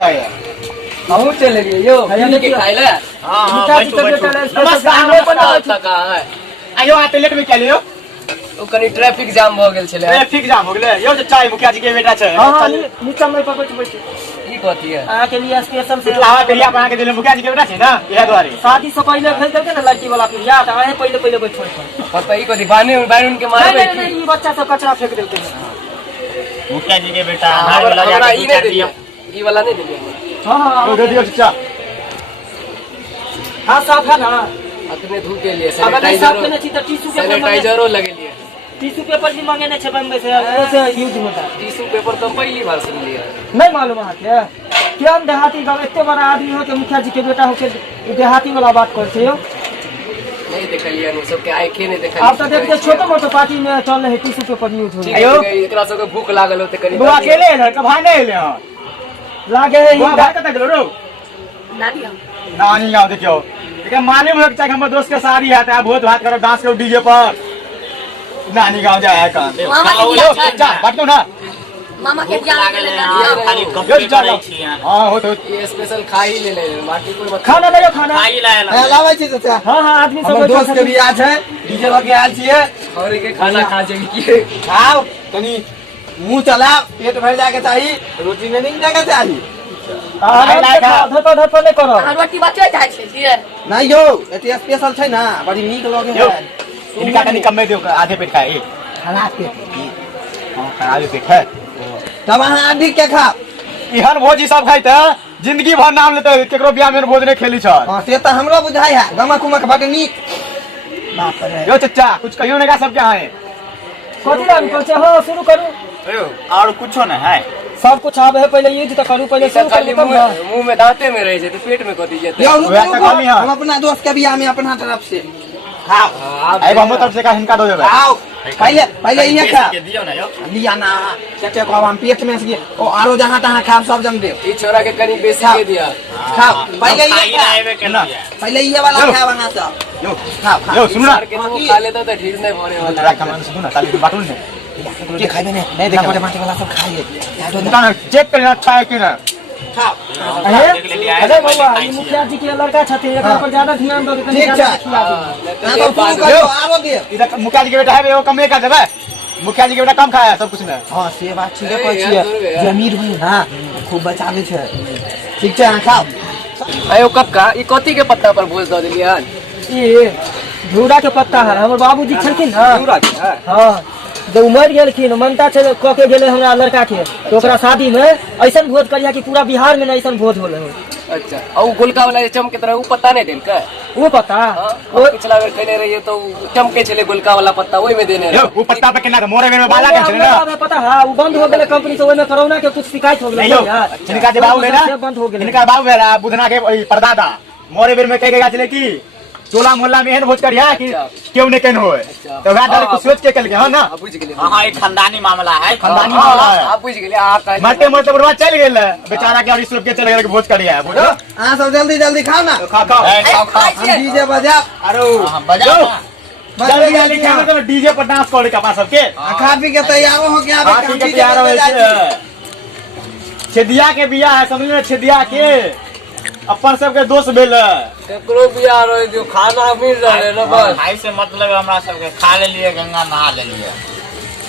हमहू चले गए यो के खाइला। हां नमस्कार आयो आ प्लेट में क्या लियो ओ कनी ट्रैफिक जाम हो गेल छले। ट्रैफिक जाम हो गेले यो चाय मुखिया जी के बेटा छै। हां नीचा में पकड़ बैठ ई कथि है आ के लिए स्पेशल से लावा पेरिया बना के दिले मुखिया जी के बेटा छै ना इहे द्वारे शादी से पहले भेज देलके ना लड़की वाला पेरिया त आए पहले बैठ पता ई कथि बाने बारून के मारे बैठी। नहीं ई बच्चा सब कचरा फेंक देलके मुखिया जी के बेटा हमरा ई नहीं दिया ई वाला नहीं दिया। हां दे दियो चाचा। हां साफ है ना अपने धो के लिए अगर साफ करने छी त टिश्यू पेपर सैनिटाइजरो लगे लिए। टिश्यू पेपर भी मांगे ने छै बम्बई से ऐसे यूज होता है। टिश्यू पेपर तो पहली बार सुन लिया। नहीं मालूम है क्या क्या हम देहाती गांव इतने बड़ा आदमी हो के मुखिया जी के बेटा हो के देहाती वाला बात करते हो। नहीं देखलिए नु सब के आंखें नहीं देखलिए। आप तो देखते छोटे मोटे पार्टी में चल रहे टिश्यू पेपर यूज हो आयो एकरा सब के भूख लागल होते कनी बुआ अकेले है का भाई नहीं ले हां लागे है बुआ भाई कत गेलो रो नानी गांव देखियो एके मालूम हो कि हमर दोस्त के शादी है त बहुत भात करो डांस करो डीजे पर नानी गांव जाए है काम जा बात ना मामा के बियाह लागल खाली कंप्लीट करै छी हां हो तो ये स्पेशल खा ही ले ले बाकी कोई मत खाना ले लो खाना खाई लाए लावे छी चाचा। हां हां आदमी सब दोस्त के बियाह छै डीजे लगे आयल छिए और के खाना खा जाए की खाओ तनी मुंह चला पेट भर जाके चाहिए रोटी नहीं जाके चाहिए धप नहीं करो रोटी बचे जाय छै जी नहीं यो एते स्पेशल छै ना बड़ी नीक लगे है इनका कनी कम में दियो आधे पेट खाए खराब पेट हां खराब पेट है तब अहाँ अधिक के खा इहन भोजी सब खाइ त जिंदगी भर नाम लेते केकरो बियाह में भोज नहीं खेली छ हां से त हमरो बुझाई है गमा कुमा के बड़ नीक बाप रे यो चच्चा कुछ कहियो ना सब क्या है कथि लागी कहै छै। हां शुरू करू और कुछो ना है सब कुछ आवे है पहले यूज त करू पहले शुरू खाली करू तब मुंह में दांते में रह जाते पेट में कथि जेते। हम अपना दोस्त के बियाह में अपना तरफ से खाओ अब हम तरफ से का हिनका दो देबे आओ पहले ये खा दियो ना यो लिया ना चचे को हम पेट में से ओ आरो जहां तहां खा सब जम दे ई छोरा के कनी बेसी के दिया खाओ पहले ये ना पहले ये वाला खा वहां से यो खाओ यो सुन ना खा लेता तो ठीक नहीं होने वाला ट्राई कमान सुन ना ताली बाटून ने ये खाइबे नहीं देखा मोटे माटी वाला सब खाइए दुकान चेक करना अच्छा है कि ना खाओ अरे बाबा ये मुखिया जी के लड़का छथि एकरा पर ज्यादा ध्यान दो कनी ज्यादा खिला दो ना तो शुरू करो आरो दे इधर मुखिया जी के बेटा है वो कम का देबे मुखिया जी के बेटा कम खाया सब कुछ में हां से बात ठीक है कहै छियै जे अमीर होई हां खूब बचावे छै ठीक छै खाओ आयो कक्का ई कथि के पत्ता पर भोज द देलियन। ये धूरा के पत्ता है हमर बाबूजी छलखिन ना धूरा के हां जब उमर गेलखिन मनता छे क के गेले हमरा लड़का के तो ओकरा शादी में ऐसन भोज करिया कि पूरा बिहार में ऐसन भोज होले हो। अच्छा और गोलका वाला चमके तरह उ पत्ता नहीं देल का वो पता वो पिछला बेर खैले रहिए तो चमके चले गोलका वाला पत्ता ओई में देने वो पत्ता पे केना मोरे में बाला के छले ना पता हां वो बंद हो गेले कंपनी से ओई में कोरोना के कुछ शिकायत हो गेले यार इनका जे बाबू है ना बंद हो गेले इनका बाबू है बुधना के परदादा मोरे बेर में कह के चले की टोला मोहल्ला में एहन भोज करिया कि क्यों नहीं केन होए तो वह डाल कुछ सोच के कल के हां ना बुझ गेले हां एक खानदानी मामला है खानदानी मामला है आप बुझ गेले आ का मरते मरते बरवा चल गेल बेचारा के और इस लोग के चले गेल भोज करिया बुझो हां सब जल्दी जल्दी खाओ ना खा डीजे बजा अरे बजा जल्दी जल्दी खाओ तो डीजे पर डांस करे का पास सबके खा पी के तैयार हो गया अब तैयार हो छेदिया के बियाह है समझ में छेदिया के अपन सबके दोस्त भेल केकरो बियाह रहे जो खाना मिल रहे न बस भाई से मतलब हमरा सबके खा ले लिए गंगा नहा ले लिए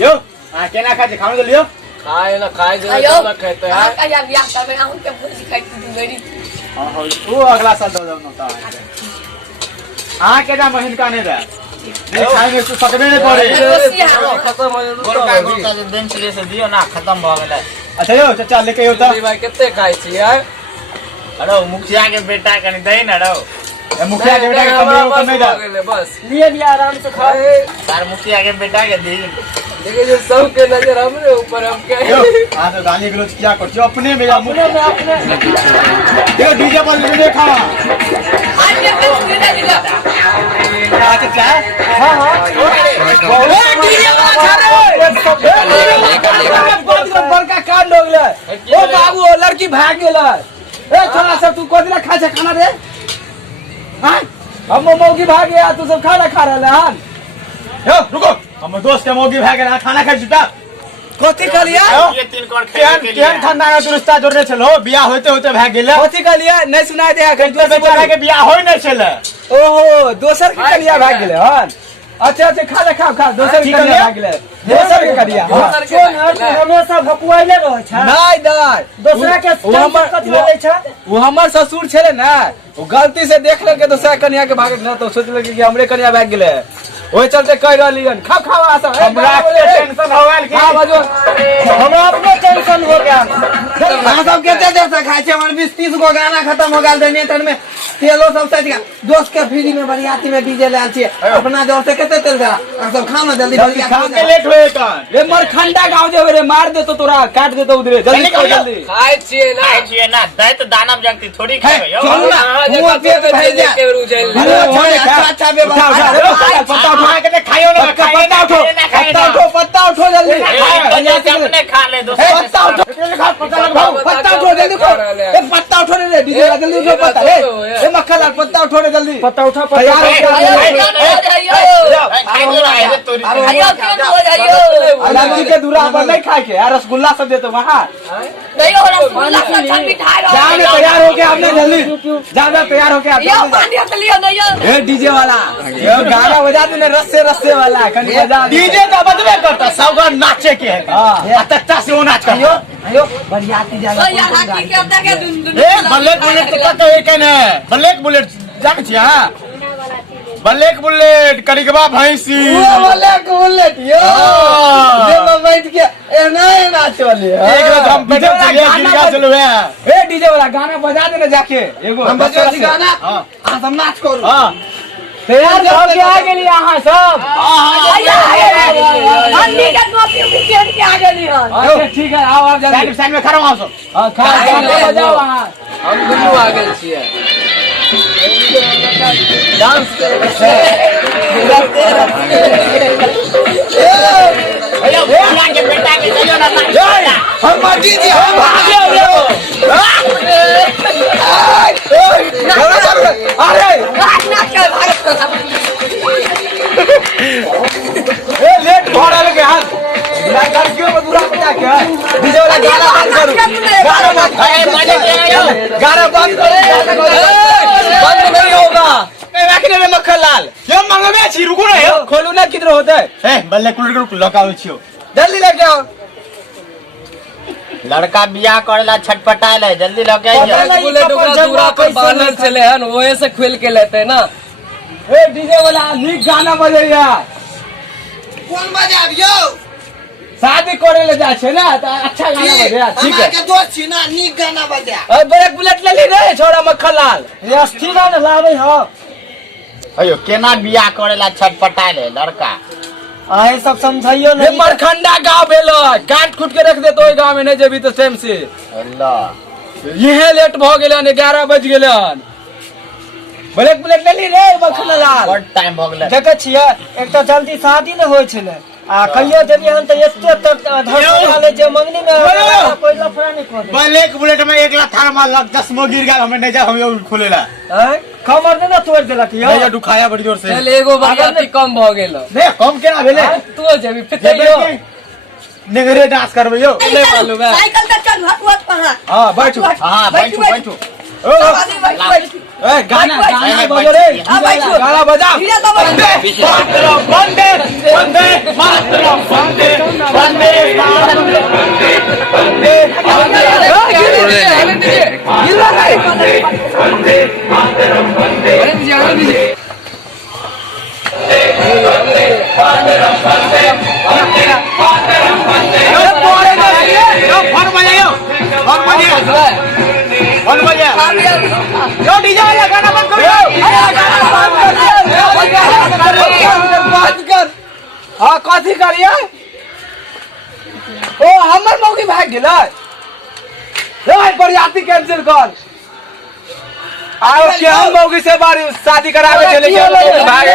यो आ केना खाए खाने दे लियो खाए ना खाए जो ना कहते हैं आ या बियाह करबे हम के भोज खाइ तू गरी हां तू अगला साल दो ना हां केदा महीन का नहीं रहा नहीं खाएंगे तो सकबे नहीं पड़े खत्म हो गोलका गोलका जो बेंच ले से दियो ना खत्म भ गेलै। अच्छा यो चाचा लेके यो त भाई कितने खाई छी यार अरे मुखिया के बेटा कनी दई ना रो मुखिया के बेटा के कम दे बस लिए लिया आराम से खा यार मुखिया के बेटा के दी देखिए जो सब के नजर हमरे ऊपर हम क्या हां तो गाली गलौज क्या कर जो अपने में अपने देखो डीजे पर वीडियो खा आज के दिन दिला चाचा हां हां बहुत डीजे वाला बड़का कांड हो गेलै ओ बाबू लड़की भाग गेलै ए छोरा सब तू कोदिला खा छ खाना रे हां हम मौगी भाग गया तू सब खाना खा रहले हन यो रुको हम दोस्त के मौगी भाग गया खाना खाइ जुटा कथी कहलिया ये 3 करोड़ केहन खेल केहन ठंडा का रिश्ता जोड़ने छलो बियाह होते होते भाग गेले कथी कहलिया नहीं सुनाई दे तो बेचारा के बियाह होई नहीं छले ओहो दोसर के कलिया भाग गेले हन अच्छा अच्छा खा ले खा दोसर के कलिया भाग गेले दोसर के कलिया दोसर के हमेशा भकुआइले रह छ नहीं दोसरा के कथी बोलै छ वो हमर ससुर छले ना वो गलती से देख लेके दूसरा कन्या के भाग गेले तो सोच लेके कि हमरे कन्या भाग गेले ओए चलते कह रहलियन खा आसा हमरा के टेंशन होवल की हां बाजो हमरा अपने टेंशन हो गया हम सब केते देर से खाइ छै हमर 20-30 गो गाना खत्म हो गेल जनरेटर में तेलो सब सज गया दोस्त के फ्री में बरियाती में डीजे लाल छी अपना जोर से केते तेल दे हम सब खाओ ना जल्दी खा के लेट होए तन रे मरखंडा गांव जे रे मार दे तो तोरा काट दे तो उधरे जल्दी कर जल्दी खाए छिए ना खाए छिए ना दैत दानव जगती थोड़ी खाए हो चल ना मुंह पे भाई जा अच्छा पत्ता उठा के खाइयो ना पत्ता उठो जल्दी अपने खा ले पत्ता उठो जल्दी पत्ता उठो रे डीजे जल्दी उठो पत्ता ए मक्खन पत्ता उठो रे जल्दी पत्ता उठा तैयार आयो क्यों हो जाइयो लड़की के दूरा पर नहीं खाए के यार रसगुल्ला सब दे तो वहां नहीं हो रसगुल्ला सब छन मिठाई जाने तैयार हो के आपने जल्दी जाना तैयार हो के यो आप पानी के लिए नहीं ए डीजे वाला ये गाना बजा दे रस्से वाला कनी बजा डीजे तो बजबे करता सब नाचे के है हां तत्ता से वो नाच कर आयो बरियाती जाला यार हाकी के अंदर के ए ब्लैक बुलेट तो कत है कने ब्लैक बुलेट जान छी हां ब्लैक बुलेट करिकबा भैंसी बुलेट यो जे में बैठ के एना चले एक हम बीजे चले गिरगा चलो है ए डीजे वाला गाना बजा दे ना जाके एगो हम बजा दी गाना हां हम नाच करू हां तैयार हो के आ गेली अहां सब अन्नी के कॉपी में पेन के आ गेली हन अच्छा ठीक है आओ आप जल्दी साइड में खड़ा हो सब हां खा गाना बजाओ वहां हम दुनू आ गेल छिए डांस के बेटा के चलो ना हम मर्जी जी हम भागे अरे ना के भारत ए लेट भरल के हाथ बिना लड़कियों में दूरा पे जाके डीजे वाला गाना बंद करो गाना बंद करो बंद नहीं होगा ए रखने में मक्खनलाल ये मंगवे छी रुको ना यो खोलू ना किधर होता है ए ब्लैक बुलेट को लगाओ छियो जल्दी लेके आओ लड़का बियाह करेला छटपटाइल है जल्दी लग बुलेट ओकरा दूरा पर बांधल चले हन ओहे से खोल के लेते ना ए डीजे वाला नीक गाना बजैया कौन बजाबियो शादी करे ले जा छे ना त अच्छा गाना बजैया ठीक है के दोस्त छी ना नीक गाना बजा ए ब्रेक बुलेट ले ली रे छोरा मक्खनलाल ये अस्थि गाना लावे हो अयो केना बियाह करेला छटपटाइल है लड़का आए सब समझाइयो नहीं मरखंडा गांव भेलो काट खुट के रख दे तो गांव में नहीं जेबी तो सेम से अल्लाह ये लेट भ गेलन 11 बज गेलन ब्रेक बुलेट ले ली रे मक्खनलाल बड़ टाइम भ गेलै देखे छियै एक तो जल्दी शादी न होय छले आ कहियो देलिए हन त एते तक धर वाले जे मंगनी में कोई लफड़ा नहीं कर ब्लैक बुलेट में 1 लाख थार मार लग 10 मो गिर गया हमें नहीं जा हम खोलेला हैं खबर दे ना तोड़ देलक यो नहीं दुखाया बड़ी जोर से चल एगो बरियाती कम भ गेल देख कम केना भेले तू जेबी फितैयो नेगरे डांस करबे यो नहीं मालूम है साइकिल तक चल हट पहाड़ हां बैठो हां बैठो ए गाना बजो रे गाना बजा धीरे तो बंदे मात्र बंदे यो डीजे वाला गाना बंद कर हां कथी करिए ओ हमर मौगी भाग गेलै रे बरियाती कैंसिल कर आओ के हम मौगी से बारी शादी करावे चले भागे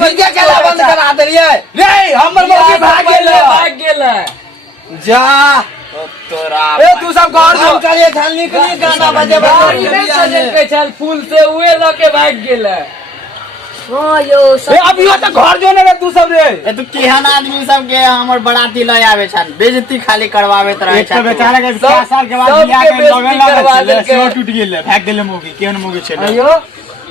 डीजे चला बंद करा देलिए रे हमर मौगी भाग गेलै जा ए तू सब घर हम चलिए चल निकली गाना बजे चल फूल से उए ल के भाग गेल हाँ यो ए अभी तो घर जो रे तू सब रे ए तू केहन आदमी सब के हमर बराती लय आवे छन बेइज्जती खाली करवावे रहे एक तो बेचारा के 4 साल के बाद बियाह के लगन लागल सेवा टूट गेल फेंक देले मूवी केहन मूवी छे अयो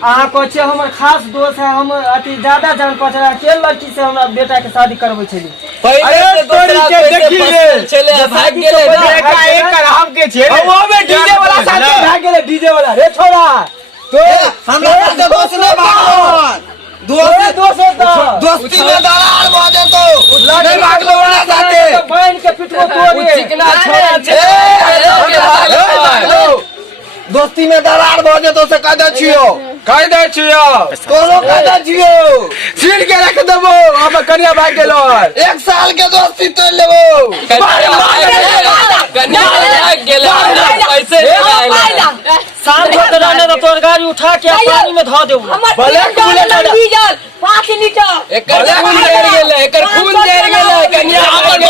अहाँ को छे हमर खास दोस्त है, हम अति ज्यादा जान पहचान है। के लड़की से हमरा बेटा के शादी करबै छली पहले से दूसरा देखी ले चले भाग गेले ना एका एक कराम के छे वो में डीजे वाला साथे भाग गेले डीजे वाला रे छोड़ा तो हमरा तो दोस्त ने भागो दोस्ती में दरार बाजे तो लड़े भागलो वाला साथे बहन के पिटको तोड़े चिकना छोरा छे दोस्ती में दरार बाजे तो से कदा छियो कह दे छियो कोनो कदा छियो छीन के रख देबो हम कन्या भाग गेलो 1 साल के दोस्ती तोड़ लेबो कन्या भाग गेले पैसे शाम को रहने तो तोर गाड़ी उठा के पानी में धो देबो डीजल 5 लीटर एकर खून जर गेले एकर खून जर गेले कन्या भाग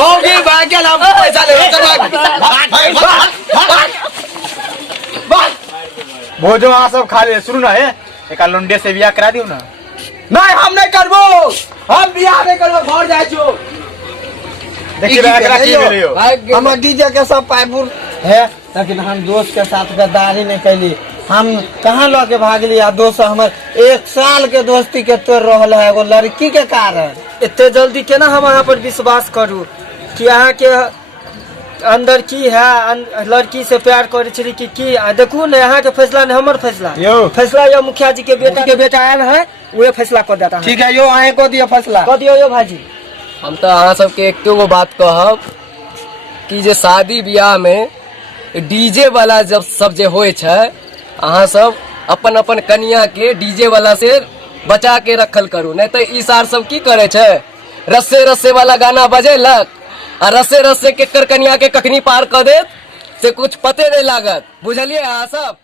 होगी भाग गेल हम पैसा ले भोजो वहां सब खा ले सुन ना है एक लुंडे से बियाह करा दियो ना नहीं हम नहीं करबो हम बियाह नहीं करबो घर जाय छो देखिए एकरा की भेलियो हम डीजे के सब पाइपुर है, लेकिन हम दोस्त के साथ गद्दारी नहीं कैली। हम कहाँ लगे भागली आ दोस्त हमर 1 साल के दोस्ती के तोड़ रहल है एगो लड़की के कारण। इतने जल्दी केना हम अहाँ पर विश्वास करू कि अहाँ के अंदर की है, लड़की से प्यार करे छली की देखू ने अहाँ के फैसला ने हमर फैसला फैसला यो मुखिया जी के बेटा आयल है वो फैसला कर देता। ठीक है यो अहे को दिया फैसला कर दियो यो भाजी। हम तो अहाँ सबके एक गो बात कहब कि जे शादी ब्याह में डीजे वाला जब सब जे होय छै अहाँ सब अपन अपन कन्या के डीजे वाला से बचा के रखल करू, नहीं तो ई सार सब की करे छै रस्से रस्से वाला गाना बजेलक आ रस्से रस्से के कन्या के कखनी पार कर देत से कुछ पते नहीं लागत। बुझलिए अहाँ सब।